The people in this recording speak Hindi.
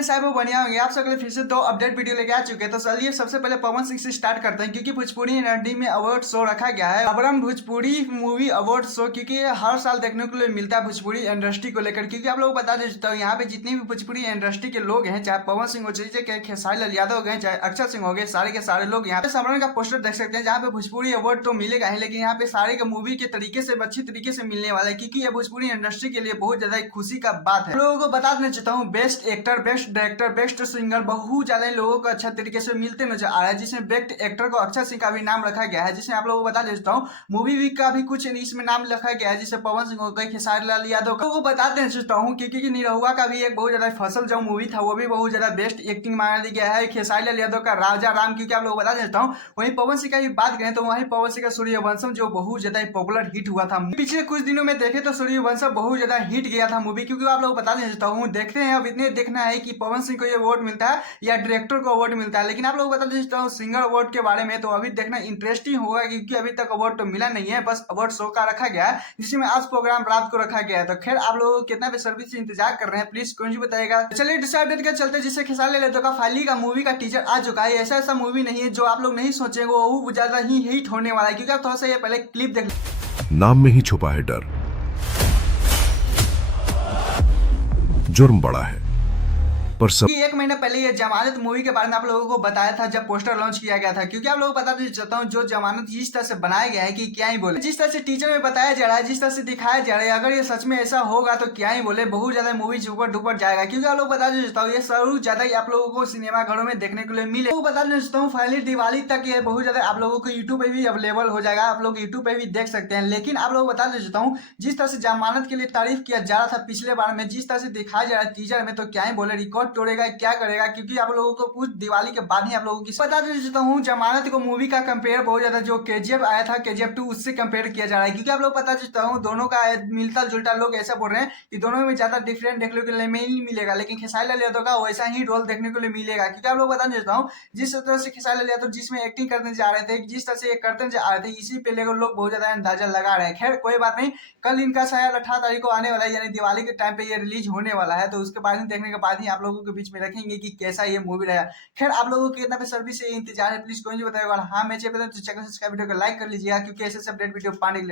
बहन साहब वो बढ़िया होंगे। आप सबके लिए फिर से 2 अपडेट वीडियो लेके आ चुके हैं। तो चलिए सबसे पहले पवन सिंह से स्टार्ट करते हैं, क्योंकि भोजपुरी इंडस्ट्री में अवार्ड शो रखा गया है अबरम भोजपुरी मूवी अवार्ड शो, क्योंकि ये हर साल देखने को लिए मिलता है भोजपुरी इंडस्ट्री को लेकर। क्योंकि आप लोग बता देते हो यहाँ पे जितने भी भोजपुरी इंडस्ट्री के लोग हैं, चाहे पवन सिंह हो, चाहे खेसारी लाल यादव हो गए, चाहे अक्षर सिंह हो गए, सारे के सारे लोग यहाँ पे समरण का पोस्टर देख सकते हैं, जहाँ पे भोजपुरी अवार्ड तो मिलेगा ही, लेकिन यहाँ पे सारे का मूवी के तरीके से अच्छी तरीके से मिलने वाला है, क्योंकि ये भोजपुरी इंडस्ट्री के लिए बहुत ज्यादा खुशी का बात है। लोगों को बता देना चाहता हूँ, best actor, best director, best singer बहुत ज्यादा लोगों को अच्छा तरीके से मिलते नजर आ रहा है, जिसमें बेस्ट एक्टर को अक्षर सिंह का भी नाम रखा गया है। जिसमें आप लोगों को बता देता हूँ मूवी वीक का भी कुछ इसमें नाम रखा गया है, जिसे पवन सिंह हो गए, खेसारी लाल यादव को बता देना चाहता हूँ, क्योंकि निरहुआ का भी एक बहुत ज्यादा फसल जो मूवी था वो भी बहुत ज्यादा बेस्ट एक्टिंग माना गया है। खेसारी लाल यादव का राजा राम, क्योंकि आप लोग बता देता हूँ। वहीं पवन सिंह का भी बात करें तो वहीं पवन सिंह का सूर्यवंशम जो बहुत ज्यादा पॉपुलर हिट हुआ था, पिछले कुछ दिनों में देखे तो सूर्यवंशम बहुत ज्यादा हिट गया था मूवी। क्योंकि आप लोग बता देता हूँ, देखते हैं अब इतने देखना है कि पवन सिंह को ये अवार्ड मिलता है या डायरेक्टर को अवार्ड मिलता है। लेकिन आप लोग बता देता हूँ सिंगर अवार्ड के बारे में, तो अभी देखना इंटरेस्टिंग होगा, क्योंकि अभी तक अवार्ड तो मिला नहीं है, बस अवार्ड शो का रखा गया है, जिसमें आज प्रोग्राम रात को रखा गया है। तो खैर आप लोग कितना बेसब्री से इंतजार कर रहे हैं, प्लीज कौन बताएगा। चलिए दूसरे अपडेट के चलते, जिससे खेसारी लाल यादव का फाइनली का मूवी का टीजर आ चुका है। ऐसा मूवी नहीं है जो आप लोग नहीं सोचेंगे वो ज्यादा ही हिट होने वाला है, क्योंकि आप थोड़ा सा ये पहले क्लिप देख। नाम में ही छुपा है डर। जुर्म बड़ा है पर सब। एक महीना पहले ये जमानत मूवी के बारे में आप लोगों को बताया था, जब पोस्टर लॉन्च किया गया था। क्योंकि आप लोगों को बता चाहता हूँ, जो जमानत जिस तरह से बनाया गया है कि क्या ही बोले, जिस तरह से टीजर में बताया जा रहा है, जिस तरह से दिखाया जा रहा है, अगर ये सच में ऐसा होगा तो क्या ही बोले, बहुत ज्यादा मूवी ऊपर डुपर जाएगा। क्योंकि आप लोग बता चाहता हूँ ये जरूर ज्यादा ही आप लोगों को सिनेमा घरों में देखने के लिए मिले। तो बता चाहता हूँ फाइनली दिवाली तक ये बहुत ज्यादा आप लोगों को यूट्यूब पे भी अवेलेबल हो जाएगा, आप लोग यूट्यूब पे भी देख सकते हैं। लेकिन आप लोग बता चाहता हूँ, जिस तरह से जमानत के लिए तारीफ किया जा रहा था पिछले बार में, जिस तरह से दिखाया जा रहा है टीजर में, तो क्या ही बोले, रिकॉर्ड तोड़ेगा क्या करेगा। क्योंकि आप लोगों को कुछ दिवाली के बाद ही आप लोगों की बता देता हूँ, जमानत को मूवी का कंपेयर बहुत ज्यादा जो केजीएफ आया था, केजीएफ 2 उससे कंपेयर किया जा रहा है। क्योंकि आप लोग पता चलता हूँ दोनों का मिलता जुलता, लोग ऐसा बोल रहे हैं कि दोनों में ज्यादा डिफरेंट देखने के लिए नहीं मिलेगा, लेकिन खेसारी लाल यादव का वैसा ही रोल देखने को मिलेगा। क्योंकि आप लोग बता देता हूँ, जिस तरह से खेसारी लाल यादव जिसमें एक्टिंग करने जा रहे थे, जिस तरह से करते जा रहे थे, इसी पे लेकर लोग बहुत ज्यादा अंदाजा लगा रहे हैं। खैर कोई बात नहीं, कल इनका शायद 18 तारीख को आने वाला है, यानी दिवाली के टाइम पे ये रिलीज होने वाला है। तो उसके बाद ही देखने के बाद ही आप लोगों के बीच में रखेंगे कि कैसा ये मूवी रहा। खैर आप लोगों को कितना बेसब्री से इंतजार है, प्लीज कोई बताएगा। हाँ मैं चाहिए तो चैनल सब्सक्राइब वीडियो को लाइक कर लीजिएगा, क्योंकि ऐसे अपडेट वीडियो पाने के लिए।